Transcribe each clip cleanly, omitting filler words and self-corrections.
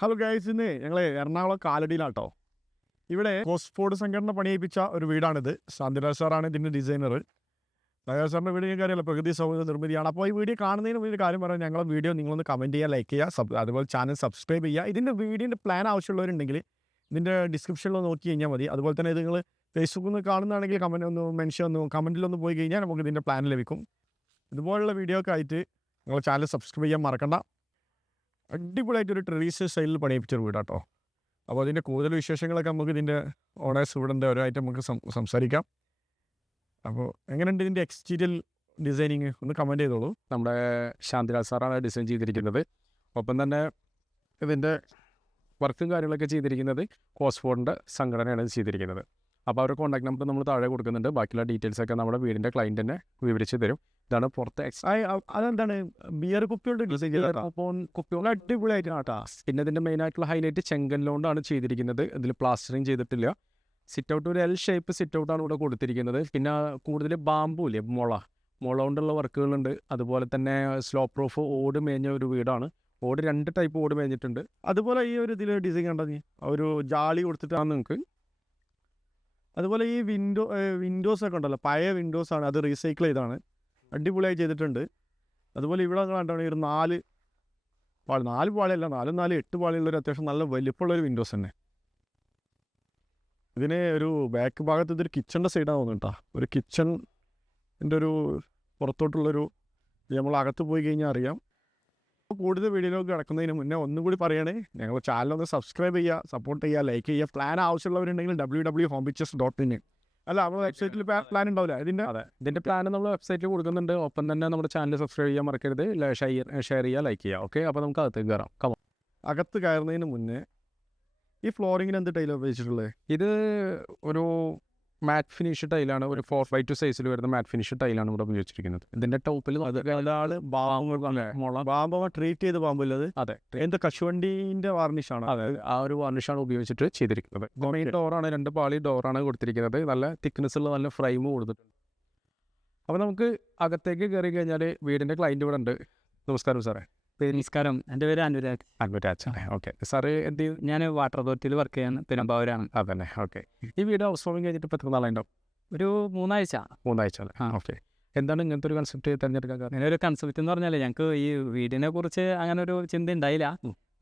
Hello guys, ഇന്ന് ഞങ്ങൾ എറണാകുളം കാലടിയിലാട്ടോ. ഇവിടെ കോസ്ഫോർഡ് സംഘടന പണിയിപ്പിച്ച ഒരു വീടാണിത്. ശാന്തിരാജ് സാറാണ് ഇതിൻ്റെ ഡിസൈനർ. രാജാ സാറിൻ്റെ വീട് ഞങ്ങൾക്ക് അറിയാലോ, പ്രകൃതി സൗഹൃദ നിർമ്മിതിയാണ്. അപ്പോൾ ഈ വീഡിയോ കാണുന്നതിന് മുന്നേ ഒരു കാര്യം പറയാം, ഞങ്ങളുടെ വീഡിയോ നിങ്ങളൊന്ന് കമൻറ്റ് ചെയ്യുക, ലൈക്ക് ചെയ്യുക, അതുപോലെ ചാനൽ സബ്സ്ക്രൈബ് ചെയ്യുക. ഇതിൻ്റെ വീഡിയോൻ്റെ പ്ലാൻ ആവശ്യമുള്ളവരുണ്ടെങ്കിൽ ഇതിൻ്റെ ഡിസ്ക്രിപ്ഷനിൽ നോക്കി കഴിഞ്ഞാൽ മതി. അതുപോലെ തന്നെ ഇത് നിങ്ങൾ ഫേസ്ബുക്കിൽ നിന്ന് കാണുന്നതാണെങ്കിൽ കമൻറ്റിലൊന്ന് പോയി കഴിഞ്ഞാൽ നമുക്ക് ഇതിൻ്റെ പ്ലാൻ ലഭിക്കും. ഇതുപോലുള്ള വീഡിയോ ഒക്കെ ആയിട്ട് നിങ്ങൾ ചാനൽ സബ്സ്ക്രൈബ് ചെയ്യാൻ മറക്കണ്ട. അടിപൊളിയായിട്ടൊരു ട്രഡീഷണൽ സ്റ്റൈലിൽ പണിയിപ്പിച്ചൊരു വീടാട്ടോ. അപ്പോൾ അതിൻ്റെ കൂടുതൽ വിശേഷങ്ങളൊക്കെ നമുക്ക് ഇതിൻ്റെ ഓണേഴ്സ് ഇവിടെ ഓരോയായിട്ട് നമുക്ക് സംസാരിക്കാം. അപ്പോൾ എങ്ങനെയുണ്ട് ഇതിൻ്റെ എക്സ്റ്റീരിയൽ ഡിസൈനിങ് ഒന്ന് കമൻറ്റ് ചെയ്തോളൂ. നമ്മുടെ ശാന്തിരാജ് സാറാണ് ഡിസൈൻ ചെയ്തിരിക്കുന്നത്. ഒപ്പം തന്നെ ഇതിൻ്റെ വർക്കും കാര്യങ്ങളൊക്കെ ചെയ്തിരിക്കുന്നത് കോസ്ഫോർഡിൻ്റെ സംഘടനയാണ് ഇത് ചെയ്തിരിക്കുന്നത്. അപ്പോൾ അവരുടെ കോൺടാക്ട് നമ്പർ നമ്മൾ താഴെ കൊടുക്കുന്നുണ്ട്. ബാക്കിയുള്ള ഡീറ്റെയിൽസൊക്കെ നമ്മുടെ വീടിൻ്റെ ക്ലയൻറ്റ് തന്നെ വിവരിച്ച് തരും. ഇതാണ് പുറത്തെ അതെന്താണ് ബിയർ കുപ്പികളുടെ ഡിസൈൻ ചെയ്തത്? കുപ്പികൾ അടിപൊളിയായിട്ടാണ് കേട്ടോ. പിന്നെ ഇതിൻ്റെ മെയിനായിട്ടുള്ള ഹൈലൈറ്റ് ചെങ്കല്ലുകൊണ്ടാണ് ചെയ്തിരിക്കുന്നത്. ഇതിൽ പ്ലാസ്റ്ററിങ് ചെയ്തിട്ടില്ല. സിറ്റ് ഔട്ട് ഒരു എൽ ഷേപ്പ് സിറ്റ് ഔട്ടാണ് ഇവിടെ കൊടുത്തിരിക്കുന്നത്. പിന്നെ കൂടുതൽ ബാമ്പൂല്ലേ, മുള കൊണ്ടുള്ള വർക്കുകളുണ്ട്. അതുപോലെ തന്നെ സ്ലോ പ്രൂഫ് ഓട് മേഞ്ഞ ഒരു വീടാണ്. ഓട് 2 ടൈപ്പ് ഓട് മേഞ്ഞിട്ടുണ്ട്. അതുപോലെ ഈ ഒരു ഇതിൽ ഡിസൈൻ കണ്ടത് ഒരു ജാളി കൊടുത്തിട്ടാണ് നിങ്ങൾക്ക്. അതുപോലെ ഈ വിൻഡോസൊക്കെ ഉണ്ടല്ലോ, പഴയ വിൻഡോസാണ്, അത് റീസൈക്കിൾ ചെയ്താണ്, അടിപൊളിയായി ചെയ്തിട്ടുണ്ട്. അതുപോലെ ഇവിടെ കണ്ടാണ് ഒരു 4 പാളിയല്ല, 8 പാളിയുള്ളൊരു അത്യാവശ്യം നല്ല വലിപ്പമുള്ളൊരു വിൻഡോസ് തന്നെ. ഇതിന് ഒരു ബാക്ക് ഭാഗത്ത് ഇതൊരു കിച്ചണിൻ്റെ സൈഡാണ് തോന്നുന്നു കേട്ടോ. ഒരു കിച്ചണിൻ്റെ ഒരു പുറത്തോട്ടുള്ളൊരു നമ്മൾ അകത്ത് പോയി കഴിഞ്ഞാൽ അറിയാം. കൂടുതൽ വീഡിയോയിലേക്ക് കിടക്കുന്നതിന് മുന്നേ ഒന്നും കൂടി പറയണേ, ഞങ്ങൾ ചാനലൊന്ന് സബ്സ്ക്രൈബ് ചെയ്യുക, സപ്പോർട്ട് ചെയ്യുക, ലൈക്ക് ചെയ്യുക. പ്ലാൻ ആവശ്യമുള്ളവരുണ്ടെങ്കിൽ www.homepictures.in അല്ല, നമ്മുടെ വെബ്സൈറ്റിൽ പ്ലാൻ ഉണ്ടാവില്ല ഇതിൻ്റെ പ്ലാൻ നമ്മൾ വെബ്സൈറ്റിൽ കൊടുക്കുന്നുണ്ട്. ഒപ്പം തന്നെ നമ്മുടെ ചാനൽ സബ്സ്ക്രൈബ് ചെയ്യാൻ മറക്കരുത്. ഷെയർ ചെയ്യുക, ലൈക്ക് ചെയ്യുക. ഓക്കെ, അപ്പോൾ നമുക്ക് അകത്തേക്ക് കയറാം. അകത്ത് കയറുന്നതിന് മുന്നേ ഈ ഫ്ലോറിങ്ങിന് എന്ത് ടൈലാണ് ഉപയോഗിച്ചിട്ടുള്ളത്? ഇത് ഒരു മാറ്റ് ഫിനിഷ് ടൈലാണ്. ഒരു 4x2 സൈസിൽ വരുന്ന മാറ്റ് ഫിനിഷ് ടൈലാണ് ഇവിടെ ഉപയോഗിച്ചിരിക്കുന്നത്. ഇതിൻ്റെ ടോപ്പിൽ ബാമ്പ് ട്രീറ്റ് ചെയ്ത് ബാമ്പില്ലത്. അതെ, എന്ത് കശുവണ്ടീൻ്റെ വാർണിഷാണ്. അതെ, ആ ഒരു വാർണിഷാണ് ഉപയോഗിച്ചിട്ട് ചെയ്തിരിക്കുന്നത്. മെയിൻ ഡോറാണ്, 2 പാളി ഡോറാണ് കൊടുത്തിരിക്കുന്നത്. നല്ല തിക്നെസ് ഉള്ള നല്ല ഫ്രെയിം കൊടുത്തിട്ടുണ്ട്. അപ്പോൾ നമുക്ക് അകത്തേക്ക് കയറി കഴിഞ്ഞാൽ വീടിൻ്റെ ക്ലയൻറ്റ് ഇവിടെ ഉണ്ട്. നമസ്കാരം സാറേ. നമസ്കാരം, എൻ്റെ പേര് അനുരാഗ്. ഓക്കെ സാറ് എന്ത് ചെയ്യും? ഞാൻ വാട്ടർ അതോറിറ്റിയിൽ വർക്ക് ചെയ്യുന്ന പെരുമ്പാവൂരാണ്. അതന്നെ. ഓക്കെ, ഈ വീട് ഹൗസ് വാമിങ് കഴിഞ്ഞിട്ട് ഇപ്പോൾ എത്ര നാളുണ്ടാവും? ഒരു 3 ആഴ്ച. 3 ആഴ്ച അല്ലേ? ഓക്കെ, എന്താണ് ഇങ്ങനത്തെ ഒരു കൺസെപ്റ്റ് തിരഞ്ഞെടുക്കാൻ കാരണം? അങ്ങനെ ഒരു കൺസെപ്റ്റ് എന്ന് പറഞ്ഞാൽ ഞങ്ങൾക്ക് ഈ വീടിനെ കുറിച്ച് അങ്ങനെ ഒരു ചിന്ത ഉണ്ടായില്ല.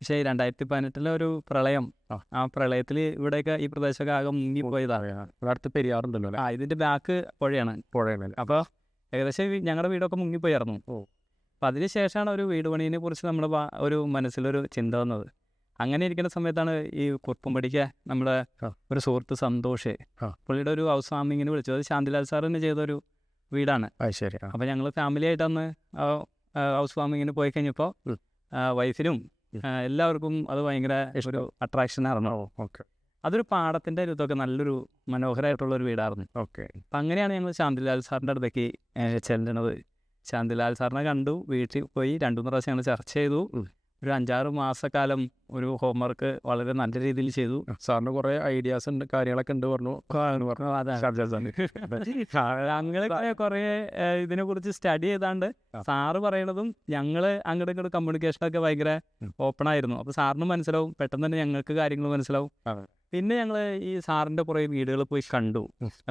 പക്ഷേ 2018 ഒരു പ്രളയം, ആ പ്രളയത്തിൽ ഇവിടെയൊക്കെ ഈ പ്രദേശമൊക്കെ ആകെ മുങ്ങിപ്പോയതാണ്. ഇവിടെ അടുത്ത് പെരിയാറുണ്ടല്ലോ അല്ലേ? ഇതിൻ്റെ ബാക്ക് പുഴയാണ്. അപ്പോൾ ഏകദേശം ഞങ്ങളുടെ വീടൊക്കെ മുങ്ങിപ്പോയായിരുന്നു. അപ്പോൾ അതിന് ശേഷമാണ് ഒരു വീട് പണിയെ കുറിച്ച് നമ്മുടെ ഒരു മനസ്സിലൊരു ചിന്ത വന്നത്. അങ്ങനെ ഇരിക്കുന്ന സമയത്താണ് ഈ കുറുപ്പുംപടിക്ക് നമ്മുടെ ഒരു സുഹൃത്ത് സന്തോഷ്, പുള്ളിയുടെ ഒരു ഹൗസ് വാമിങ്ങിന് വിളിച്ചത്. അത് ശാന്തിലാൽ സാർ തന്നെ ചെയ്തൊരു വീടാണ്. ശരി. അപ്പോൾ ഞങ്ങൾ ഫാമിലി ആയിട്ടന്ന് ഹൗസ് വാമിങ്ങിന് പോയി കഴിഞ്ഞപ്പോൾ വൈഫിനും എല്ലാവർക്കും അത് ഭയങ്കര ഒരു അട്രാക്ഷൻ ആയിരുന്നു. ഓക്കെ, അതൊരു പാടത്തിൻ്റെ ഇതൊക്കെ നല്ലൊരു മനോഹരമായിട്ടുള്ളൊരു വീടായിരുന്നു. ഓക്കെ, അപ്പം അങ്ങനെയാണ് ഞങ്ങൾ ശാന്തിലാൽ സാറിൻ്റെ അടുത്തേക്ക് ചെല്ലുന്നത്. ശാന്തിലാൽ സാറിനെ കണ്ടു, വീട്ടിൽ പോയി 2-3 പ്രാവശ്യം ഞങ്ങൾ ചർച്ച ചെയ്തു. ഒരു 5-6 മാസക്കാലം ഒരു ഹോംവർക്ക് വളരെ നല്ല രീതിയിൽ ചെയ്തു. സാറിന് കുറേ ഐഡിയാസ് ഉണ്ട്, കാര്യങ്ങളൊക്കെ ഉണ്ട് പറഞ്ഞു. ഞങ്ങൾ കുറേ ഇതിനെക്കുറിച്ച് സ്റ്റഡി ചെയ്താണ്ട് സാറ് പറയണതും ഞങ്ങൾ അങ്ങോട്ടും ഇങ്ങോട്ട് കമ്മ്യൂണിക്കേഷനൊക്കെ ഭയങ്കര ഓപ്പൺ ആയിരുന്നു. അപ്പോൾ സാറിന് മനസ്സിലാവും, പെട്ടെന്ന് തന്നെ ഞങ്ങൾക്ക് കാര്യങ്ങൾ മനസ്സിലാവും. പിന്നെ ഞങ്ങൾ ഈ സാറിൻ്റെ കുറേ വീടുകൾ പോയി കണ്ടു.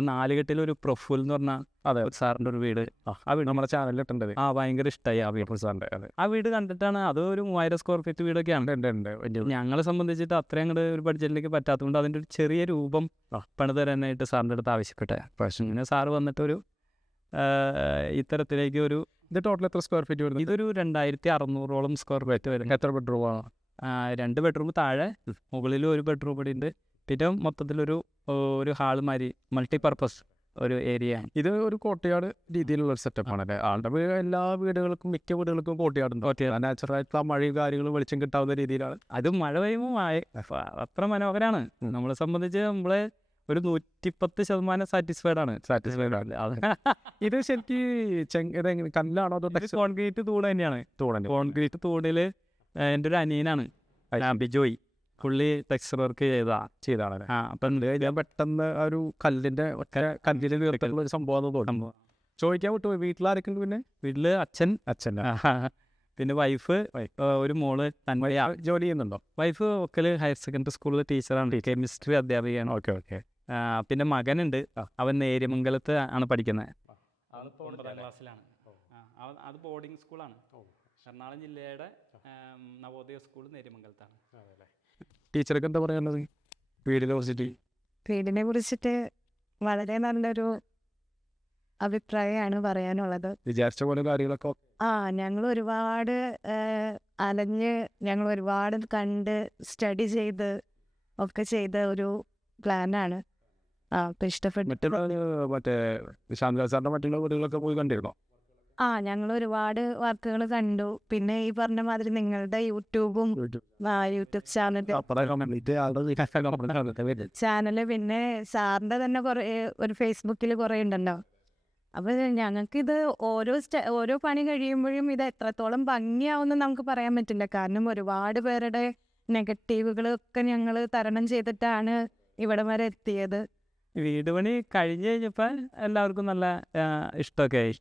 4 കെട്ടിലൊരു പ്രൊഫുൽ എന്ന് പറഞ്ഞാൽ സാറിൻ്റെ ഒരു വീട്, ആ വീട് നമ്മുടെ ചാനലിലിട്ടുണ്ട്. ഭയങ്കര ഇഷ്ടമായി ആ വീട്. സാറിൻ്റെ ആ വീട് കണ്ടിട്ടാണ്, അത് ഒരു 3000 സ്ക്വയർ ഫീറ്റ് വീടൊക്കെയാണ്. ഞങ്ങളെ സംബന്ധിച്ചിട്ട് അത്രയും അങ്ങോട്ട് ഒരു ബഡ്ജറ്റിലേക്ക് പറ്റാത്തതുകൊണ്ട് അതിൻ്റെ ഒരു ചെറിയ രൂപം പണിത് തരാനായിട്ട് സാറിൻ്റെ അടുത്ത് ആവശ്യപ്പെട്ടെ. പക്ഷേ ഇങ്ങനെ സാറ് വന്നിട്ടൊരു ഇത്തരത്തിലേക്ക് ഒരു ഇത് ടോട്ടൽ എത്ര സ്ക്വയർ ഫീറ്റ് വരുന്നത്? ഇതൊരു 2600ഓളം സ്ക്വയർ ഫീറ്റ് വരും. എത്ര ബെഡ്റൂമാണ്? 2 ബെഡ്റൂം താഴെ, മുകളിലും ഒരു ബെഡ്റൂം കൂടി ഉണ്ട്. പിന്നെ മൊത്തത്തിലൊരു ഹാൾമാരി മൾട്ടിപർപ്പസ് ഒരു ഏരിയ. ഇത് ഒരു കോട്ടയാട് രീതിയിലുള്ള ഒരു സെറ്റപ്പാണ് അല്ലേ? ആളുടെ എല്ലാ വീടുകൾക്കും, മിക്ക വീടുകൾക്കും കോട്ടയാടുണ്ട്. നാച്ചുറലായിട്ടുള്ള മഴയും കാര്യങ്ങളും വെളിച്ചം കിട്ടാവുന്ന രീതിയിലാണ്. അത് മഴ പെയ്യുമ്പോൾ അത്ര മനോഹരമാണ്. നമ്മളെ സംബന്ധിച്ച് നമ്മളെ ഒരു 110% സാറ്റിസ്ഫൈഡ് ആണ്. ഇത് ശരിക്കും കല്ലാണോ അതോ കോൺക്രീറ്റ് തൂണ് തന്നെയാണ്. കോൺക്രീറ്റ് തൂണിൽ എൻ്റെ ഒരു അനിയനാണ് ബിജോയ്, പുള്ളി ടെക്സ്ചർ വർക്ക് ചെയ്താണ്. അപ്പം പെട്ടെന്ന് ഒരു കല്ലിൻ്റെ സംഭവം തോന്നുന്നു. ചോദിക്കാൻ വിട്ടു, വീട്ടിലാരൊക്കെ? പിന്നെ വീട്ടിൽ അച്ഛൻ പിന്നെ വൈഫ് ഒരു മോള് തന്മയ. ജോലി ചെയ്യുന്നുണ്ടോ? വൈഫ് ഒക്കൽ ഹയർ സെക്കൻഡറി സ്കൂളിൽ ടീച്ചറാണ്, കെമിസ്ട്രി അധ്യാപികയാണ്. ഓക്കെ. പിന്നെ മകനുണ്ട്, അവൻ നേര്യമംഗലത്ത് ആണ് പഠിക്കുന്നത്. അവനിപ്പോൾ 9ാം ക്ലാസ്സിലാണ്. അത് ബോർഡിംഗ് സ്കൂളാണ്. എറണാകുളം ജില്ലയുടെ നവോദയ സ്കൂൾ നേര്യമംഗലത്താണ്. ടീച്ചർക്ക് എന്താ പറയാനുള്ളത് വീടിനെ കുറിച്ചിട്ട്? വീടിനെ കുറിച്ചിട്ട് വളരെ നല്ലൊരു അഭിപ്രായമാണ് പറയാനുള്ളത്. വിചാരിച്ച പോലെ കാര്യങ്ങളൊക്കെ ഞങ്ങൾ ഒരുപാട് അലഞ്ഞ് ഞങ്ങൾ ഒരുപാട് കണ്ട് സ്റ്റഡി ചെയ്ത് ഒക്കെ ചെയ്ത ഒരു പ്ലാനാണ്. അപ്പം ഇഷ്ടപ്പെട്ടു. മറ്റേ ശാന്തിലാൽ സാറിന്റെ മറ്റുള്ള വീടുകളൊക്കെ പോയി കണ്ടിരുന്നോ? ഞങ്ങൾ ഒരുപാട് വർക്കുകൾ കണ്ടു. പിന്നെ ഈ പറഞ്ഞ മാതിരി നിങ്ങളുടെ യൂട്യൂബ് ചാനല് പിന്നെ സാറിൻ്റെ തന്നെ കുറേ ഒരു ഫേസ്ബുക്കിൽ കുറേ ഉണ്ടല്ലോ. അപ്പോൾ ഞങ്ങൾക്കിത് ഓരോ പണി കഴിയുമ്പോഴും ഇത് എത്രത്തോളം ഭംഗിയാവുമെന്ന് നമുക്ക് പറയാൻ പറ്റില്ല. കാരണം ഒരുപാട് പേരുടെ നെഗറ്റീവുകളൊക്കെ ഞങ്ങൾ തരണം ചെയ്തിട്ടാണ് ഇവിടെ വരെ എത്തിയത്. വീട് പണി കഴിഞ്ഞ് കഴിഞ്ഞപ്പോൾ എല്ലാവർക്കും നല്ല ഇഷ്ടമൊക്കെ ആയി.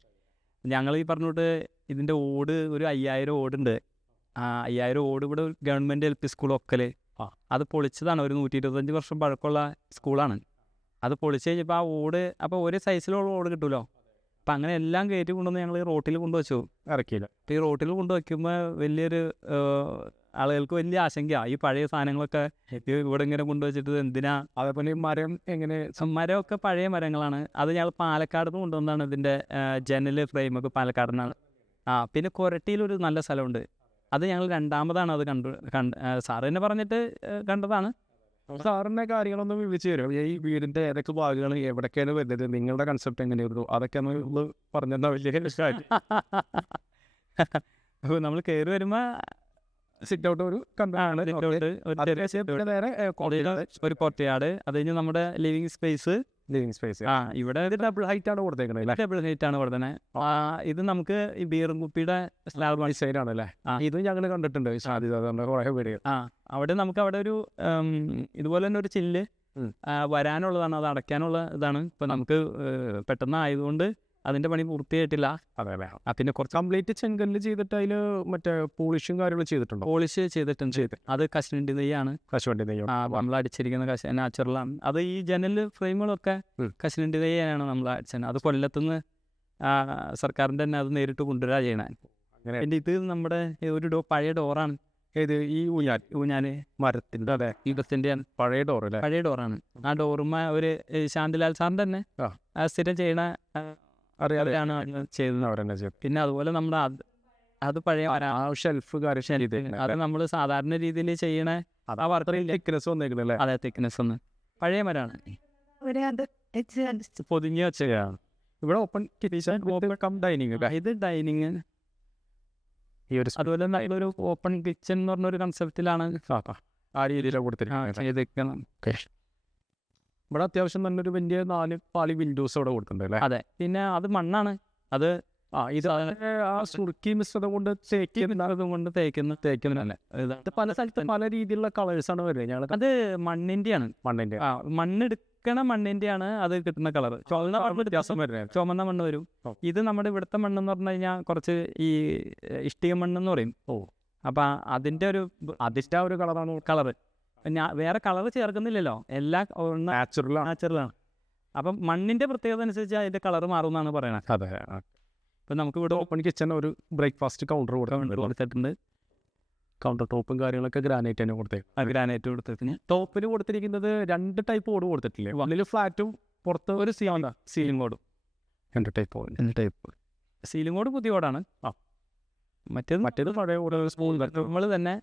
ഞങ്ങൾ ഈ പറഞ്ഞിട്ട് ഇതിൻ്റെ ഓട് ഒരു 5000 ഓടുണ്ട്. 5000 ഓട് ഇവിടെ ഗവൺമെൻറ് LP സ്കൂൾ ഒക്കൽ അത് പൊളിച്ചതാണ്. ഒരു 125 വർഷം പഴക്കമുള്ള സ്കൂളാണ്. അത് പൊളിച്ച് കഴിഞ്ഞപ്പോൾ ആ ഓട് അപ്പോൾ ഒരേ സൈസിലുള്ള ഓട് കിട്ടുമല്ലോ. അപ്പം അങ്ങനെ എല്ലാം കയറ്റി കൊണ്ടുവന്ന് ഞങ്ങൾ ഈ റോട്ടിൽ കൊണ്ടുവച്ചു, ഇറക്കിയില്ല. അപ്പോൾ ഈ റോട്ടിൽ കൊണ്ടുവയ്ക്കുമ്പോൾ വലിയൊരു ആളുകൾക്ക് വലിയ ആശങ്കയാണ്. ഈ പഴയ സാധനങ്ങളൊക്കെ ഇവിടെ ഇങ്ങനെ കൊണ്ടുവച്ചിട്ട് എന്തിനാ? അതേപോലെ മരം എങ്ങനെ? മരമൊക്കെ പഴയ മരങ്ങളാണ്. അത് ഞങ്ങൾ പാലക്കാട് നിന്ന് കൊണ്ടുവന്നാണ്. ഇതിൻ്റെ ജനൽ ഫ്രെയിമൊക്കെ പാലക്കാട് നിന്നാണ്. പിന്നെ കൊരട്ടിയിലൊരു നല്ല സ്ഥലമുണ്ട്. അത് ഞങ്ങൾ രണ്ടാമതാണ് അത് സാറ് തന്നെ പറഞ്ഞിട്ട് കണ്ടതാണ്. സാറിൻ്റെ കാര്യങ്ങളൊന്നും വിളിച്ചു തരും. ഈ വീടിൻ്റെ ഏതൊക്കെ ഭാഗങ്ങൾ എവിടേക്കാണ് വരുന്നത്, നിങ്ങളുടെ കൺസെപ്റ്റ് എങ്ങനെയായിരുന്നു, അതൊക്കെ ഒന്ന് പറഞ്ഞാൽ വലിയ കാര്യം. നമ്മൾ കയറി വരുമ്പോൾ സിറ്റ് ഔട്ട് ഒരു ഒരു കോർട്ട്യാർഡ്, അത് കഴിഞ്ഞ് നമ്മുടെ ലിവിങ് സ്പേസ്. ഇവിടെ ഡബിൾ ഹൈറ്റ് ആണ് കൊടുത്തേക്കുന്നത്. ഡബിൾ ഹൈറ്റ് ആണ് കൊടുത്തത്. ഇത് നമുക്ക് ഈ ബീറും കുപ്പിയുടെ സ്ലാബ് ഡിസൈൻ ആണല്ലേ? ഇത് ഞങ്ങൾ കണ്ടിട്ടുണ്ട് കുറേ വീടുകൾ. അവിടെ നമുക്ക് അവിടെ ഒരു ഇതുപോലെ തന്നെ ഒരു ചില്ല് വരാനുള്ളതാണ്, അത് അടയ്ക്കാനുള്ള ഇതാണ്. ഇപ്പം നമുക്ക് പെട്ടെന്ന് ആയതുകൊണ്ട് അതിൻ്റെ പണി പൂർത്തിയായിട്ടില്ല. അതെ. പിന്നെ കുറച്ച് കംപ്ലീറ്റ് ചെങ്കല്ല് ചെയ്തിട്ട് അതിൽ മറ്റേ പോളിഷും കാര്യങ്ങളും ചെയ്തിട്ടുണ്ടോ? പോളിഷ് ചെയ്തിട്ടുണ്ട്. അത് കശുവണ്ടി നെയ്യാണ്. കശുവണ്ടി നെയ്യ് നമ്മൾ അടിച്ചിരിക്കുന്ന നാച്ചുറലാണ്. അത് ഈ ജനൽ ഫ്രെയിമുകളൊക്കെ കശുവണ്ടി നെയ്യാണ് നമ്മൾ അടിച്ചത്. അത് കൊല്ലത്തുനിന്ന് സർക്കാരിൻ്റെ തന്നെ അത് നേരിട്ട് കൊണ്ടുവരാ ചെയ്യണേ. പിന്നെ ഇത് നമ്മുടെ ഒരു പഴയ ഡോറാണ്. ഏത്? ഈ ഊഞ്ഞാല് മരത്തിൻ്റെ. അതെ, യുദ്ധത്തിൻ്റെ പഴയ ഡോർ അല്ലേ? പഴയ ഡോറാണ്. ആ ഡോറുമ്മ ഒരു ശാന്തിലാൽ സാറിൻ്റെ തന്നെ സ്ഥിരം ചെയ്യണ അറിയാതെയാണ് ചെയ്യുന്നത്. പിന്നെ അതുപോലെ നമ്മുടെ അത് പഴയ ഷെൽഫ് അത് നമ്മൾ സാധാരണ രീതിയിൽ ചെയ്യണ ആ തിക്നെസ് വന്നേക്കണല്ലേ? അതെ, തിക്നെസ് ഒന്ന് പഴയ മരമാണ്, പൊതിഞ്ഞ് വെച്ചതാണ്. ഇവിടെ ഓപ്പൺ കം ഡൈനിങ്. ഇത് ഡൈനിങ്. അതുപോലെ നല്ലൊരു ഓപ്പൺ കിച്ചൺ എന്ന് പറഞ്ഞൊരു കൺസെപ്റ്റിലാണ് ആ രീതിയിലാണ് കൊടുത്തിരിക്കുന്നത്. ഇവിടെ അത്യാവശ്യം നല്ലൊരു വലിയ 4 പാളി വിൻഡോസ് അവിടെ കൊടുക്കുന്നുണ്ട്. അതെ. പിന്നെ അത് മണ്ണാണ്. അത് ഇത് ആ സുർക്കി മിശ്രിതം കൊണ്ട് തേക്കുന്നതല്ലേ? ഇത് പല സ്ഥലത്ത് പല രീതിയിലുള്ള കളേഴ്സാണ് വരുന്നത്. ഞങ്ങൾ അത് മണ്ണിൻ്റെയാണ്. മണ്ണെടുക്കണ മണ്ണിൻ്റെയാണ് അത് കിട്ടുന്ന കളർ. ചുവന്ന മണ്ണ് വ്യത്യാസം വരുന്നത്. ചുമന്ന മണ്ണ് വരും. ഇത് നമ്മുടെ ഇവിടുത്തെ മണ്ണെന്ന് പറഞ്ഞു കഴിഞ്ഞാൽ കുറച്ച് ഈ ഇഷ്ടിക മണ്ണെന്ന് പറയും. അപ്പം അതിൻ്റെ ഒരു കളറ് വേറെ കളർ ചേർക്കുന്നില്ലല്ലോ, എല്ലാം നാച്ചുറലാണ്. അപ്പം മണ്ണിൻ്റെ പ്രത്യേകത അനുസരിച്ച് അതിൻ്റെ കളർ മാറും എന്നാണ് പറയണത്. അതെ. ഇപ്പം നമുക്ക് ഇവിടെ ഓപ്പൺ കിച്ചൺ ഒരു ബ്രേക്ക്ഫാസ്റ്റ് കൗണ്ടർ കൊടുത്തിട്ടുണ്ട്. കൗണ്ടർ ടോപ്പും കാര്യങ്ങളൊക്കെ ഗ്രാനൈറ്റ് തന്നെ കൊടുത്തേക്കും. ഗ്രാനൈറ്റ് കൊടുത്തിട്ട് ടോപ്പിന് കൊടുത്തിരിക്കുന്നത് 2 ടൈപ്പ് ഓട് കൊടുത്തിട്ടില്ലേ? ഒന്നിൽ ഫ്ലാറ്റും പുറത്ത് ഒരു സീലിംഗ് ഓടും. 2 ടൈപ്പ് സീലിംഗ് ഓട് പുതിയ ഓടാണ്. മറ്റേത് പഴയ ഓട്. നമ്മൾ തന്നെ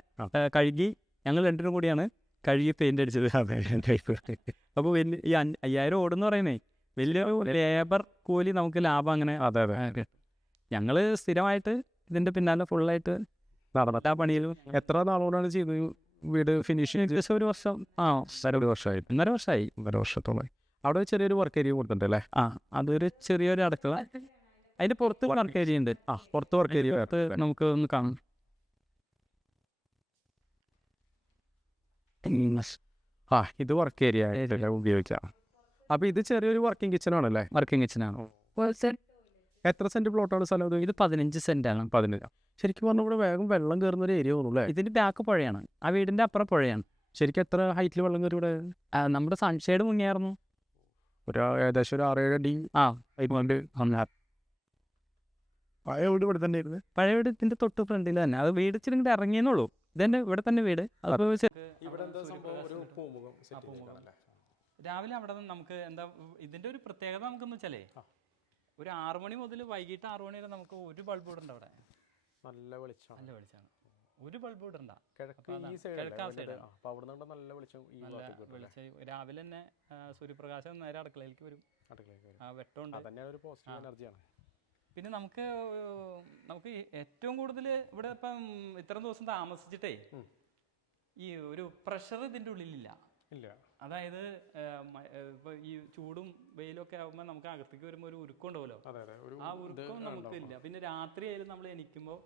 കഴുകി ഞങ്ങൾ 2 കൂടിയാണ് കഴുകി പെയിൻ്റ് അടിച്ചത്. അപ്പോൾ വലിയ ഈ 5000 ഓടെന്ന് പറയുന്നേ വലിയ ലേബർ കൂലി നമുക്ക് ലാഭം അങ്ങനെ. അതെ. ഞങ്ങൾ സ്ഥിരമായിട്ട് ഇതിൻ്റെ പിന്നാലെ ഫുള്ളായിട്ട് നടന്ന പണിയിലും. എത്ര നാളോടാണ് ചെയ്തത് വീട് ഫിനിഷിങ്? ഏകദേശം ഒരു വർഷം. 1.5 വർഷമായി. 1.5 വർഷത്തോളം. അവിടെ ചെറിയൊരു വർക്ക് ഏരിയ കൊടുത്തിട്ടുണ്ടല്ലേ? അതൊരു ചെറിയൊരു അടുക്കള. അതിൻ്റെ പുറത്ത് വർക്ക് ഏരിയ ഉണ്ട്. പുറത്ത് വർക്ക് ഏരിയ നമുക്ക് ഒന്ന് കാണാം. ഇത് വർക്ക് ഏരിയ ഉപയോഗിക്കാം. അപ്പോൾ ഇത് ചെറിയൊരു വർക്കിംഗ് കിച്ചൺ ആണല്ലേ? വർക്കിംഗ് കിച്ചൺ ആണ്. എത്ര സെന്റ് പ്ലോട്ടാണ് സ്ഥലം? ഇത് 15 സെന്റാണ്. 15. ശരിക്കും പറഞ്ഞാൽ ഇവിടെ വേഗം വെള്ളം കയറുന്ന ഒരു ഏരിയ തോന്നുന്നു അല്ലേ? ഇതിന്റെ ബാക്ക് പുഴയാണ്, ആ വീടിന്റെ അപ്പുറം പുഴയാണ്. ശരിക്കും എത്ര ഹൈറ്റിൽ വെള്ളം കയറി ഇവിടെ? നമ്മുടെ സൺഷെയ്ഡ് മുങ്ങിയായിരുന്നു. ഏകദേശം ഒരു 6-7 അടി ആ കൊണ്ട് പഴയ വീട് ഇവിടെ തന്നെ ആയിരുന്നു. പഴയ വീട് ഇതിന്റെ തൊട്ട് ഫ്രണ്ടിൽ തന്നെ. അത് വീട് ഇച്ചിരി ഇങ്ങോട്ട് ഇറങ്ങിയെന്നുള്ളൂ. ഇതെന്നെ ഇവിടെ തന്നെ വീട്. അതിപ്പോ രാവിലെ അവിടെ നിന്ന് നമുക്ക് എന്താ ഇതിന്റെ ഒരു പ്രത്യേകത നമുക്കെന്ന് വെച്ചാലേ, ഒരു 6 മണി മുതൽ വൈകിട്ട് 6 മണി വരെ നമുക്ക് ഒരു ബൾബ് ഇടണ്ട. അവിടെ നല്ല വെളിച്ചം, നല്ല വെളിച്ചാണ്. ഒരു ബൾബ് ഇടണ്ട. വെളിച്ചം രാവിലെ തന്നെ സൂര്യപ്രകാശം നേരെ അടുക്കളയിലേക്ക് വരും. വെട്ടമുണ്ട്. പിന്നെ നമുക്ക് ഏറ്റവും കൂടുതൽ ഇവിടെ ഇപ്പം ഇത്രയും ദിവസം താമസിച്ചിട്ടേ ഈ ഒരു പ്രഷർ ഇതിന്റെ ഉള്ളിലില്ല. അതായത് ഇപ്പൊ ഈ ചൂടും വെയിലും ഒക്കെ ആകുമ്പോൾ നമുക്ക് അകത്തേക്ക് വരുമ്പോൾ ഒരു ഉരുക്കം ഉണ്ടാവുമല്ലോ, ആ ഉരുക്കം നമുക്കില്ല. പിന്നെ രാത്രി ആയാലും നമ്മൾ എണീക്കുമ്പോൾ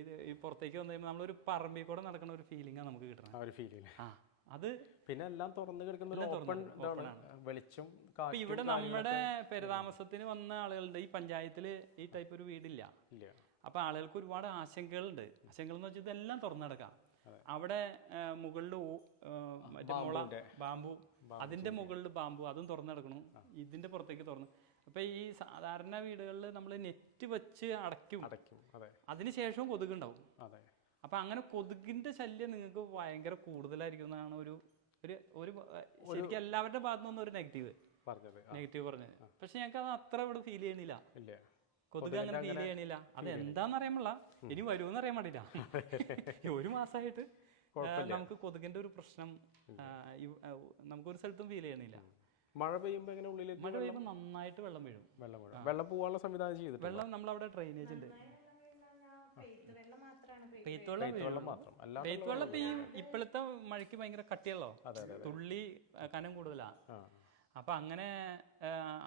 ഇത് ഈ പുറത്തേക്ക് വന്നു കഴിയുമ്പോൾ നമ്മളൊരു പറമ്പിൽ കൂടെ നടക്കുന്ന ഒരു ഫീലിംഗാണ് നമുക്ക് കിട്ടുന്നത്. അത് പിന്നെ എല്ലാം തുറന്നു കിടക്കുന്ന വെളിച്ചം. ഇവിടെ നമ്മുടെ പെരതാമസത്തിന് വന്ന ആളുകളുടെ ഈ പഞ്ചായത്തിൽ ഈ ടൈപ്പ് ഒരു വീടില്ല. അപ്പൊ ആളുകൾക്ക് ഒരുപാട് ആശങ്കകളുണ്ട്. ആശങ്കകൾ എന്ന് വെച്ചാൽ ഇതെല്ലാം തുറന്നു കിടക്കാം. അവിടെ മുകളിൽ മറ്റേ മുള ബാമ്പു, അതിന്റെ മുകളിൽ ബാമ്പു, അതും തുറന്നു കിടക്കണം. ഇതിന്റെ പുറത്തേക്ക് തുറന്നു. അപ്പൊ ഈ സാധാരണ വീടുകളിൽ നമ്മൾ നെറ്റ് വെച്ച് അടയ്ക്കും. അതിനുശേഷവും കൊതുകുണ്ടാവും. അപ്പൊ അങ്ങനെ കൊതുകിന്റെ ശല്യം നിങ്ങൾക്ക് ഭയങ്കര കൂടുതലായിരിക്കും എന്നാണ് ഒരു ശരിക്കും എല്ലാവരുടെ ഭാഗത്തു നിന്നും ഒരു നെഗറ്റീവ് പറഞ്ഞത്. പക്ഷെ ഞങ്ങൾക്ക് അത് അത്ര ഇവിടെ ഫീൽ ചെയ്യണില്ല. കൊതുക് അങ്ങനെ ഫീൽ ചെയ്യണില്ല. അത് എന്താന്ന് അറിയാൻ പാടില്ല, ഇനി വരുമെന്ന് അറിയാൻ പാടില്ല. ഒരു മാസമായിട്ട് നമുക്ക് കൊതുകിന്റെ ഒരു പ്രശ്നം നമുക്കൊരു സ്ഥലത്തും ഫീൽ ചെയ്യണില്ല. മഴ പെയ്യുമ്പോൾ മഴ പെയ്യുമ്പോൾ നന്നായിട്ട് വെള്ളം വീഴും. വെള്ളം പോകാനുള്ള സംവിധാനം ചെയ്തിട്ടുണ്ട്. വെള്ളം നമ്മളവിടെ ഡ്രെയിനേജ് ഉണ്ട്. പെയ്ത്തുവെള്ളം ഇപ്പൊ ഈ ഇപ്പോഴത്തെ മഴയ്ക്ക് ഭയങ്കര കട്ടിയല്ലോ, തുള്ളി കനം കൂടുതലാ. അപ്പൊ അങ്ങനെ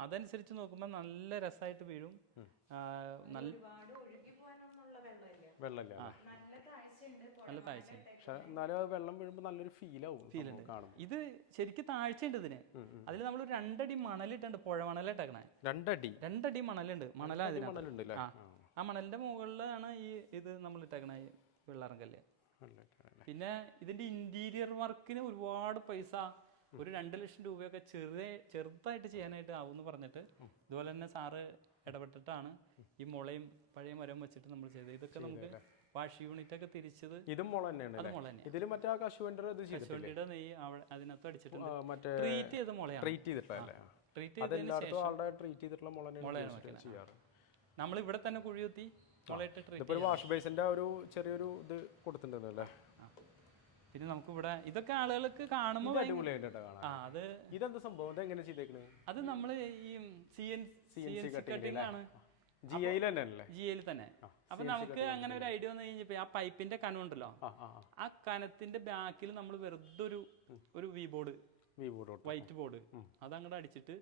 അതനുസരിച്ച് നോക്കുമ്പോ നല്ല രസമായിട്ട് വീഴും. നല്ല താഴ്ച. വെള്ളം വീഴുമ്പോൾ നല്ലൊരു ഫീലുണ്ട്. ഇത് ശരിക്കും താഴ്ചയുണ്ട് ഇതിന്. അതിൽ നമ്മൾ 2 അടി മണലിട്ടുണ്ട്. പുഴ മണലിട്ടേക്കണേ. 2 അടി മണലുണ്ട്. ആ മണലിന്റെ മുകളിലാണ് ഇത് നമ്മൾ ഇട്ടേക്കണ വെള്ളാറങ്കല്ല്. പിന്നെ ഇതിന്റെ ഇന്റീരിയർ വർക്കിന് ഒരുപാട് പൈസ, ഒരു 2 ലക്ഷം രൂപയൊക്കെ ചെറുതായിട്ട് ചെയ്യാനായിട്ട് ആവുമെന്ന് പറഞ്ഞിട്ട് ഇതുപോലെ തന്നെ സാറ് ഇടപെട്ടിട്ടാണ് ഈ മുളയും പഴയ മരവും വെച്ചിട്ട് നമ്മൾ ചെയ്തത്. ഇതൊക്കെ നമുക്ക് വാഷ് യൂണിറ്റ് ഒക്കെ തിരിച്ചത് ഇതും മുള തന്നെയാണ്. കശുവണ്ടിയുടെ നെയ്യ് അതിനകത്ത് അടിച്ചിട്ടുണ്ട്. ട്രീറ്റ് ചെയ്ത മുളയാണ്. ട്രീറ്റ് ചെയ്തിട്ടുള്ള മുളയാണ് നമ്മൾ ഇവിടെ തന്നെ കുഴിയുത്തി മുളയിട്ട് വാഷ് ബേസിന്റെ ഒരു ചെറിയൊരു ഇത് കൊടുത്തിട്ടുണ്ടല്ലേ. പിന്നെ നമുക്ക് ഇവിടെ ഇതൊക്കെ ആളുകൾക്ക് കാണുമ്പോൾ അത് ഇതെന്താ സംഭവം, എങ്ങനെ ചെയ്തേക്കുന്നത്? അത് നമ്മള് ഈ CNC കട്ടിംഗ് ആണ്. GI തന്നെ. അപ്പൊ നമുക്ക് അങ്ങനെ ഒരു ഐഡിയ വന്നു കഴിഞ്ഞപ്പോ ആ പൈപ്പിന്റെ കനമുണ്ടല്ലോ, ആ കനത്തിന്റെ ബാക്കിൽ നമ്മൾ വെറുതെ ഒരു വി ബോർഡ് വൈറ്റ് ബോർഡ് അതങ്ങോട്ട് അടിച്ചിട്ട്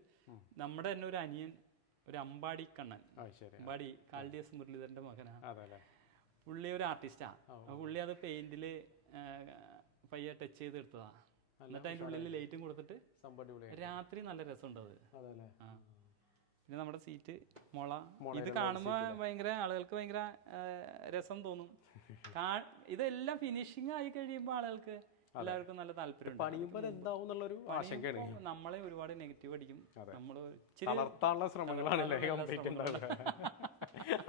നമ്മുടെ തന്നെ ഒരു അനിയൻ, ഒരു അമ്പാടി കണ്ണൻ, അമ്പാടി കാൽഡിയസ് മുരളീധരന്റെ മകനാണ്. പുള്ളി ഒരു ആർട്ടിസ്റ്റാ. പുള്ളി അത് പെയിന്റില് പയ്യെ ടച്ച് ചെയ്ത് എടുത്തതാ. എന്നിട്ട് അതിന്റെ ഉള്ളിൽ ലൈറ്റും കൊടുത്തിട്ട് രാത്രി നല്ല രസമുണ്ട് അത്. പിന്നെ നമ്മുടെ സീറ്റ് മുള, ഇത് കാണുമ്പോ ഭയങ്കര ആളുകൾക്ക് ഭയങ്കര രസം തോന്നും. ഇതെല്ലാം ഫിനിഷിങ് ആയി കഴിയുമ്പോ ആളുകൾക്ക് എല്ലാവർക്കും നല്ല താല്പര്യം. നമ്മളെ ഒരുപാട് നെഗറ്റീവ് അടിക്കും. നമ്മള് ശ്രമങ്ങളാണല്ലേ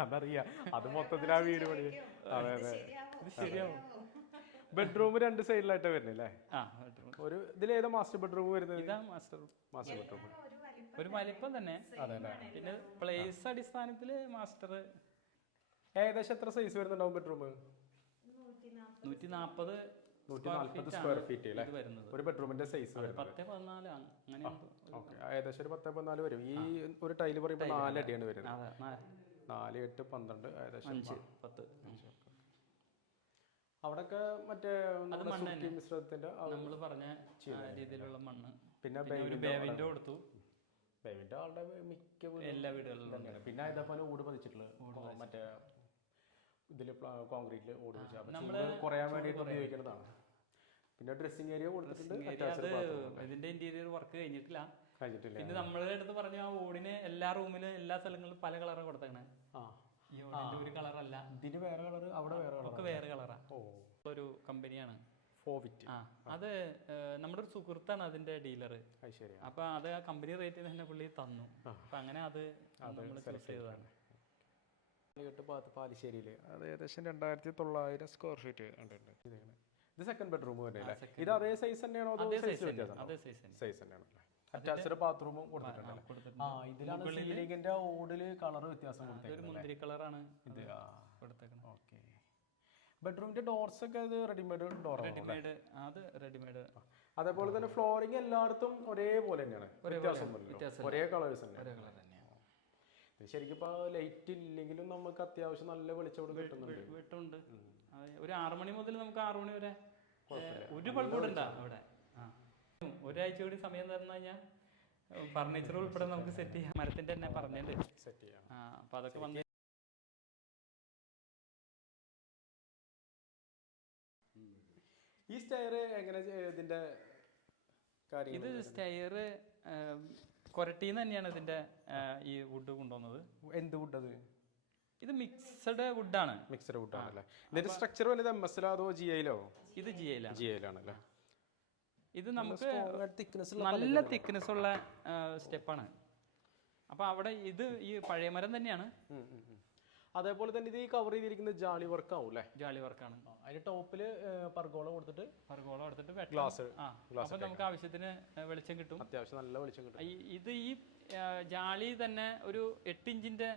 അതറിയാം. അത് മൊത്തത്തിൽ ആ വീട് പണി. ശരിയാവും. ബെഡ്റൂം 2 സൈഡിലായിട്ട് വരുന്നില്ലേ? ഒരു ഇതിലേതാ മാസ്റ്റർ ബെഡ്റൂം വരുന്നത്? മാസ്റ്റർ ബെഡ്റൂം ഒരു വലിപ്പം തന്നെ. പിന്നെ പ്ലേസ് അടിസ്ഥാനത്തില് മാസ്റ്റർ. ഏകദേശം എത്ര സൈസ് വരുന്നുണ്ടാവും ബെഡ്റൂം? 140 സ്ക്വയർ ഫീറ്റ് ഒരു ബെഡ്റൂമിന്റെ സൈസ് വരുന്നത്. 10-14 അങ്ങനെ ഏകദേശം ഒരു 10-14 വരും. ഈ ഒരു ടൈല് പറയുമ്പോൾ 4 അടിയാണ് വരുന്നത്. 4, 8, 12 ഏകദേശം 10. അവിടൊക്കെ മറ്റേ മിശ്രിതത്തിന്റെ നമ്മള് പറഞ്ഞ രീതിയിലുള്ള മണ്ണ്. പിന്നെ ഒരു ബേവിന്റെ കൊടുത്തു. ബേവിന്റെ ആളുടെ മിക്ക എല്ലാ വീടുകളിലും. പിന്നെ ഇതേപോലെ ഓട് പതിച്ചിട്ടുള്ള മറ്റേ ഇതില് കോൺക്രീറ്റില് ഓട് നമ്മള് കുറയാൻ വേണ്ടിയിട്ട് ഉപയോഗിക്കുന്നതാണ്. പിന്നെ ഡ്രസ്സിംഗ് ഏരിയ കൊടുത്തിട്ടുണ്ട്. ഇതിന്റെ ഇന്റീരിയർ വർക്ക് കഴിഞ്ഞിട്ടില്ല. പിന്നെ നമ്മളുടെ അടുത്ത് പറഞ്ഞ ആ ഓടിന് എല്ലാ റൂമിലും എല്ലാ സ്ഥലങ്ങളിലും പല കളറാണ് കൊടുത്തേക്കണേ. ഈ ഓടിന്റെ ഒരു കളറല്ല, ഇതിന് വേറെ കളർ, അവിടെ വേറെ ഒക്കെ കളർ. വേറെ കളറാ. ഓ, ഒരു കമ്പനിയാണ് ഫോവിറ്റ്. ആ, അത് നമ്മുടെ ഒരു സുഹൃത്താണ് അതിന്റെ ഡീലർ. അത് ശരിയാ. അപ്പൊ അത് ആ കമ്പനി റേറ്റിന് തന്നെ പുള്ളി തന്നു. അപ്പൊ അങ്ങനെ അത് നമ്മൾ ചൂസ് ചെയ്തതാണ്. ഭാഗത്ത് പാലിശ്ശേരിയിൽ അത് ഏകദേശം 2900 സ്ക്വയർ ഫീറ്റ് ഉണ്ട്. ഇത് സെക്കൻഡ് ബെഡ്റൂം തന്നെ. ഇത് അതേ സൈസ് തന്നെയാണോ? അതേ സൈസ് തന്നെയാണല്ലേ. അറ്റാച്ച്ഡ് ബാത്റൂമും കൊടുത്തിട്ടുണ്ട്. ആ, ഇതിലാണ് സീലിംഗിന്റെ ഓടില് കളർ വ്യത്യാസം ഒരു മുന്തിരി കളറാണ് ഇത് കൊടുത്തേക്കുന്നത്. ഓക്കെ. ബെഡ്റൂമിന്റെ ഡോർസ് ഒക്കെ ഇത് റെഡിമെയ്ഡ് ഡോർ, റെഡിമെയ്ഡ്. അത് റെഡിമെയ്ഡ്. അതേപോലെ തന്നെ ഫ്ലോറിംഗ് എല്ലായിടത്തും ഒരേപോലെ തന്നെയാണ്, ഒരേ കളേഴ്സ് തന്നെ. ശരിക്കും ഇപ്പൊ ലൈറ്റ് ഇല്ലെങ്കിലും നമുക്ക് അത്യാവശ്യം നല്ല വെളിച്ചോട് കിട്ടുന്നുണ്ട്. ഒരു 6 മണി മുതൽ നമുക്ക് 6 മണി വരെ ഒരു ബൾബ് കൂടെ ഉണ്ടാ അവിടെ. ഒരാഴ്ച കൂടി സമയം തന്നു കഴിഞ്ഞാൽ ഫർണിച്ചർ ഉൾപ്പെടെ നമുക്ക് സെറ്റ് ചെയ്യാം. മരത്തിന്റെ തന്നെ പറഞ്ഞിട്ടുണ്ട് സെറ്റ് ചെയ്യാം. അപ്പൊ അതൊക്കെ വന്ന് ഈ സ്റ്റെയർ എങ്ങനെ ഇതിന്റെ കാര്യം? ഇത് സ്റ്റെയർ കൊരട്ടീന്ന് തന്നെയാണ് ഇതിന്റെ ഈ വുഡ് കൊണ്ടുവന്നത്. എന്ത് വുഡ് അത്? ഇത് മിക്സഡ് വുഡാണ്. മിക്സഡ് വുഡ് ആണല്ലേ. ഇതിന്റെ സ്ട്രക്ചർ വലുത് MS അതോ GI-ലോ? ഇത് GI-ലാണല്ലേ. ഇത് നമുക്ക് നല്ല തിക്നെസ് ഉള്ള സ്റ്റെപ്പാണ്. അപ്പൊ അവിടെ ഇത് ഈ പഴയ മരം തന്നെയാണ്. അതേപോലെ തന്നെ ഇത് കവർ ചെയ്തിരിക്കുന്നത് ജാളി വർക്ക് ആവും അല്ലേ? ജാളി വർക്കാണ്. അതിന്റെ ടോപ്പില് പർഗോള കൊടുത്തിട്ട് ഗ്ലാസ്. അപ്പൊ നമുക്ക് ആവശ്യത്തിന് വെളിച്ചം കിട്ടും. അത്യാവശ്യം നല്ല വെളിച്ചം കിട്ടും. ഇത് ഈ ജാളി തന്നെ ഒരു 8 ഇഞ്ചിന്റെ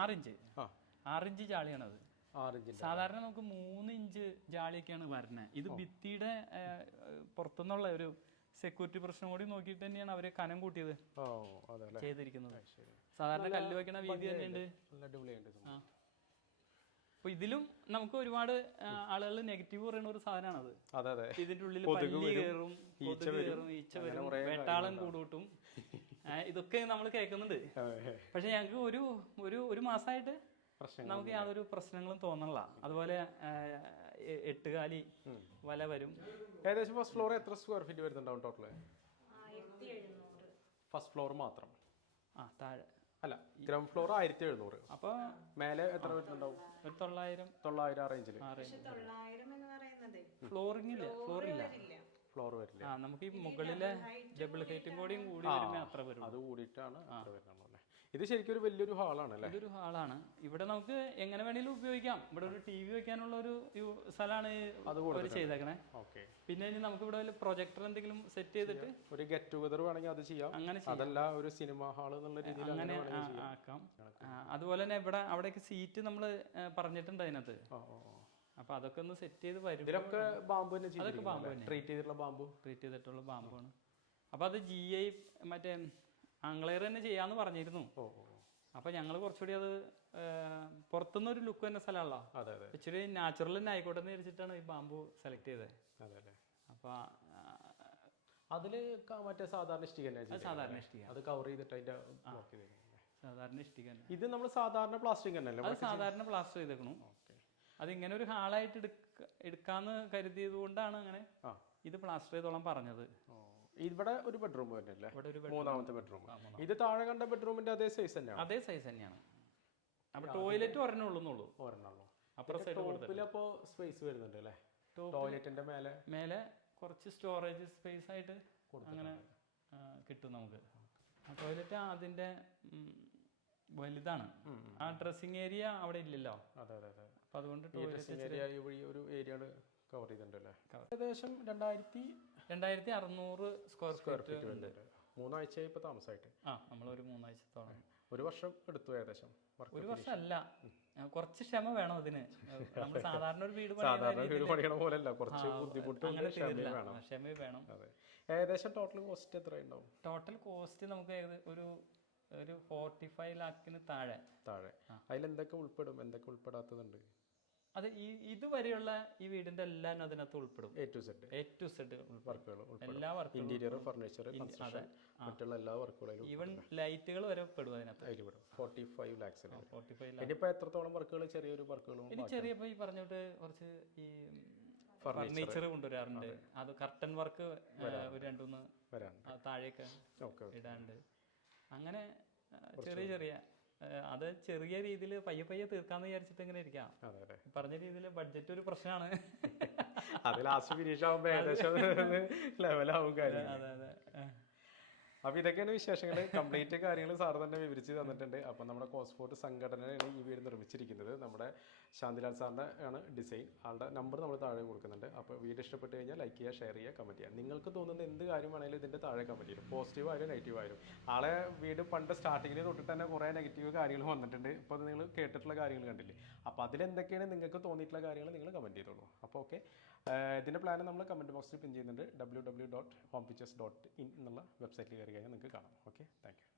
6 ഇഞ്ച് ജാളിയാണത്. സാധാരണ നമുക്ക് 3 ഇഞ്ച് ജാളിയൊക്കെയാണ് വരുന്നത്. ഇത് ഭിത്തിയുടെ പുറത്തുനിന്നുള്ള ഒരു സെക്യൂരിറ്റി പ്രശ്നം കൂടി നോക്കിയിട്ട് തന്നെയാണ് അവര് കനം കൂട്ടിയത് ചെയ്തിരിക്കുന്നത്. സാധാരണ കല്ല് വെക്കണ വീതി തന്നെയുണ്ട്. അപ്പൊ ഇതിലും നമുക്ക് ഒരുപാട് ആളുകൾ നെഗറ്റീവ് പറയുന്ന ഒരു സാധനമാണത്. ഇതിന്റെ ഉള്ളിൽ പല്ലി കയറും, ഈച്ച വരും, വേട്ടാളൻ കൂടുകൂട്ടും, ഇതൊക്കെ നമ്മൾ കേൾക്കുന്നുണ്ട്. പക്ഷെ ഞങ്ങൾക്ക് ഒരു മാസമായിട്ട് നമുക്ക് യാതൊരു പ്രശ്നങ്ങളും തോന്നണില്ല. അതുപോലെ 8 കാലി വല വരും. ഏകദേശം ഫസ്റ്റ് ഫ്ലോർ എത്ര സ്ക്വയർ ഫീറ്റ് വരുന്നുണ്ടാവും ടോട്ടല്? 1700. ഫസ്റ്റ് ഫ്ലോർ മാത്രം? താഴെ അല്ല, ഗ്രൗണ്ട് ഫ്ലോർ 1700. അപ്പൊ മേലെ എത്ര വരുന്നുണ്ടാവും? 900 ആ റേഞ്ചിൽ. ഫ്ലോറിംഗ് ഫ്ലോർ വരില്ല. നമുക്ക് ഈ മുകളിലെ ഡബിൾ ഹൈറ്റും കൂടി വരുമ്പോൾ അത്ര വരും. അത് കൂടിയിട്ടാണ് അത്ര വരുന്നുള്ളൂ. ഇത് ശരിക്കും ഒരു വലിയൊരു ഹാളാണ് അല്ലേ? ഇതൊരു ഹാളാണ്. ഇവിടെ നമുക്ക് എങ്ങനെ വേണേലും ഉപയോഗിക്കാം. ഇവിടെ ഒരു TV വെക്കാനുള്ള ഒരു സ്ഥലമാണ് അവർ ചെയ്തേക്കണേ. പിന്നെ ഇനി നമുക്ക് ഇവിടെ പ്രൊജക്ടർ എന്തെങ്കിലും സെറ്റ് ചെയ്തിട്ട് ഒരു ഗെറ്റ് ടുഗദർ വേണമെങ്കിൽ അത് ചെയ്യാം. അങ്ങനെ അതല്ല ഒരു സിനിമ ഹാൾ എന്നുള്ള രീതിയിൽ അങ്ങനെ ആക്കാം. അതുപോലെ തന്നെ അവിടേക്ക് സീറ്റ് നമ്മൾ പറഞ്ഞിട്ടുണ്ട് അതിനകത്ത്. അപ്പൊ അതൊക്കെ ഒന്ന് സെറ്റ് ചെയ്ത് വരും. ഇതിലൊക്കെ ബാമ്പു തന്നെ, അതൊക്കെ ബാമ്പു തന്നെ ട്രീറ്റ് ചെയ്തിട്ടുള്ള ബാമ്പുമാണ്. അപ്പൊ അത് GI മറ്റേ ആംഗ്ലയർ തന്നെ ചെയ്യാന്ന് പറഞ്ഞിരുന്നു. അപ്പൊ ഞങ്ങള് കുറച്ചുകൂടി അത് പുറത്തുനിന്ന് ഒരു ലുക്ക് തന്നെ സ്ഥലമാണല്ലോ, ഇച്ചിരി നാച്ചുറൽ തന്നെ ആയിക്കോട്ടെ എന്ന് വിചാരിച്ചിട്ടാണ് ഈ ബാമ്പു സെലക്ട് ചെയ്തത്. അപ്പൊ അതില് മറ്റേ സാധാരണ ഇഷ്ടിക അത് കവർ ചെയ്തിട്ട് അതിന്റെ സാധാരണ ഇഷ്ടിക. ഇത് നമ്മൾ സാധാരണ പ്ലാസ്റ്റിക് തന്നെ, അത് സാധാരണ പ്ലാസ്റ്റർ ചെയ്തേക്കണു. അത് ഇങ്ങനെ ഒരു ഹാളായിട്ട് എടുക്കാന്ന് കരുതിയത് കൊണ്ടാണ് അങ്ങനെ ഇത് പ്ലാസ്റ്റർ ചെയ്തോളാൻ പറഞ്ഞത്. ഇവിടെ ഒരു ബെഡ്റൂം തന്നെയല്ലേ? മൂന്നാമത്തെ ബെഡ്റൂം. ഇത് താഴെ കണ്ട ബെഡ്റൂമിന്റെ അതേ സൈസ് തന്നെയാണ്? അതേ സൈസ് തന്നെയാണ്. അപ്പൊ ടോയ്ലറ്റ് ഒരെണ്ണുള്ളൂ. അപ്പുറം സൈഡിൽ അപ്പോ സ്പേസ് വരുന്നുണ്ട് അല്ലേ? ടോയ്ലറ്റിന്റെ മേലെ കുറച്ച് സ്റ്റോറേജ് സ്പേസ് ആയിട്ട് അങ്ങനെ കിട്ടും നമുക്ക്. ടോയ്ലറ്റ് അതിന്റെ വലുതാണ്. ആ ഡ്രസ്സിംഗ് ഏരിയ അവിടെ ഇല്ലല്ലോ. അപ്പൊ അതുകൊണ്ട് ഒരു ഏരിയ കവർ ചെയ്തിട്ടുണ്ടല്ലേ? ഏകദേശം 2600 സ്ക്വയർ ഫീറ്റ് ഉണ്ട്. 3 ആഴ്ചയായി ഇപ്പൊ താമസമായിട്ട്. നമ്മളൊരു 3 ആഴ്ചത്തോളം. ഒരു വർഷം എടുത്തു ഏകദേശം? ഒരു വർഷം അല്ല, കുറച്ച് ക്ഷമ വേണം അതിന്. നമ്മൾ സാധാരണ ഒരു വീട് പണിയണ പോലെയല്ല, കുറച്ച് ബുദ്ധിമുട്ടും ക്ഷമ വേണം. ഏകദേശം ടോട്ടൽ കോസ്റ്റ് എത്ര ഉണ്ടാവും? ടോട്ടൽ കോസ്റ്റ് നമുക്ക് ഒരു 45 ലാഖിന് താഴെ. അതിൽ എന്തൊക്കെ ഉൾപ്പെടും, എന്തൊക്കെ ഉൾപ്പെടാത്തതുണ്ട്? അത് ഇതുവരെയുള്ള ഈ വീടിന്റെ എല്ലാം അതിനകത്ത് ഉൾപ്പെടും. A to Z വർക്കുകൾ, എല്ലാ വർക്കും, ഇന്റീരിയർ, ഫർണിച്ചർ, കൺസ്ട്രക്ഷൻ, മറ്റുള്ള എല്ലാ വർക്കുകളും, ഈവൻ ലൈറ്റുകൾ വരെ പെടും അതിനകത്ത്. 45 ലാഖ്സ്. ഇനിയിപ്പോ എത്രത്തോളം വർക്കുകൾ? ചെറിയൊരു വർക്കുകളും ഇനി ചെറിയ ഈ പറഞ്ഞോട്ട് കുറച്ച് ഈ ഫർണിച്ചർ കൊണ്ടുവരാറുണ്ട്. അത് കർട്ടൻ വർക്ക് ഒരു 2-3 താഴേക്ക് ഇടാണ്ട്. അങ്ങനെ ചെറിയ അത് ചെറിയ രീതിയിൽ പയ്യെ പയ്യെ തീർക്കാന്ന് വിചാരിച്ചിട്ട് ഇങ്ങനെ ഇരിക്കാം. അതെ അതെ. പറഞ്ഞ രീതിയിൽ ബഡ്ജറ്റ് ഒരു പ്രശ്നമാണ്. അത് ലാസ്റ്റ് ഫിനിഷ് ആകുമ്പോൾ ഏകദേശം ലെവലാവും കാര്യം. അതെ അതെ. അപ്പോൾ ഇതൊക്കെയാണ് വിശേഷങ്ങൾ. കംപ്ലീറ്റ് കാര്യങ്ങൾ സാറ് തന്നെ വിവരിച്ച് തന്നിട്ടുണ്ട്. അപ്പോൾ നമ്മുടെ കോസ്ഫോർട്ട് സംഘടനയാണ് ഈ വീട് നിർമ്മിച്ചിരിക്കുന്നത്. നമ്മുടെ ശാന്തിലാൽ സാറിൻ്റെ ആണ് ഡിസൈൻ. ആളുടെ നമ്പർ നമ്മൾ താഴെ കൊടുക്കുന്നുണ്ട്. അപ്പോൾ വീട് ഇഷ്ടപ്പെട്ട് കഴിഞ്ഞാൽ ലൈക്ക് ചെയ്യുക, ഷെയർ ചെയ്യുക, കമൻറ്റ് ചെയ്യുക. നിങ്ങൾക്ക് തോന്നുന്ന എന്ത് കാര്യം വേണമെങ്കിലും ഇതിൻ്റെ താഴെ കമൻറ്റ് ചെയ്യും. പോസിറ്റീവ് ആയാലും നെഗറ്റീവ് ആയാലും. ആളെ വീട് പണ്ട് സ്റ്റാർട്ടിങ്ങിൽ തൊട്ടിട്ട് തന്നെ കുറേ നെഗറ്റീവ് കാര്യങ്ങൾ വന്നിട്ടുണ്ട്. ഇപ്പോൾ നിങ്ങൾ കേട്ടിട്ടുള്ള കാര്യങ്ങൾ കണ്ടില്ലേ. അപ്പോൾ അതിലെന്തൊക്കെയാണ് നിങ്ങൾക്ക് തോന്നിയിട്ടുള്ള കാര്യങ്ങൾ നിങ്ങൾ കമൻറ്റ് ചെയ്തോളൂ. അപ്പോൾ ഓക്കെ, ഇതിൻ്റെ പ്ലാൻ നമ്മൾ കമൻറ്റ് ബോക്സിൽ പിൻ ചെയ്യുന്നുണ്ട്. www.homepitches.in എന്നുള്ള വെബ്സൈറ്റിൽ കയറി കഴിഞ്ഞാൽ നിങ്ങൾക്ക് കാണാം. Okay, thank you.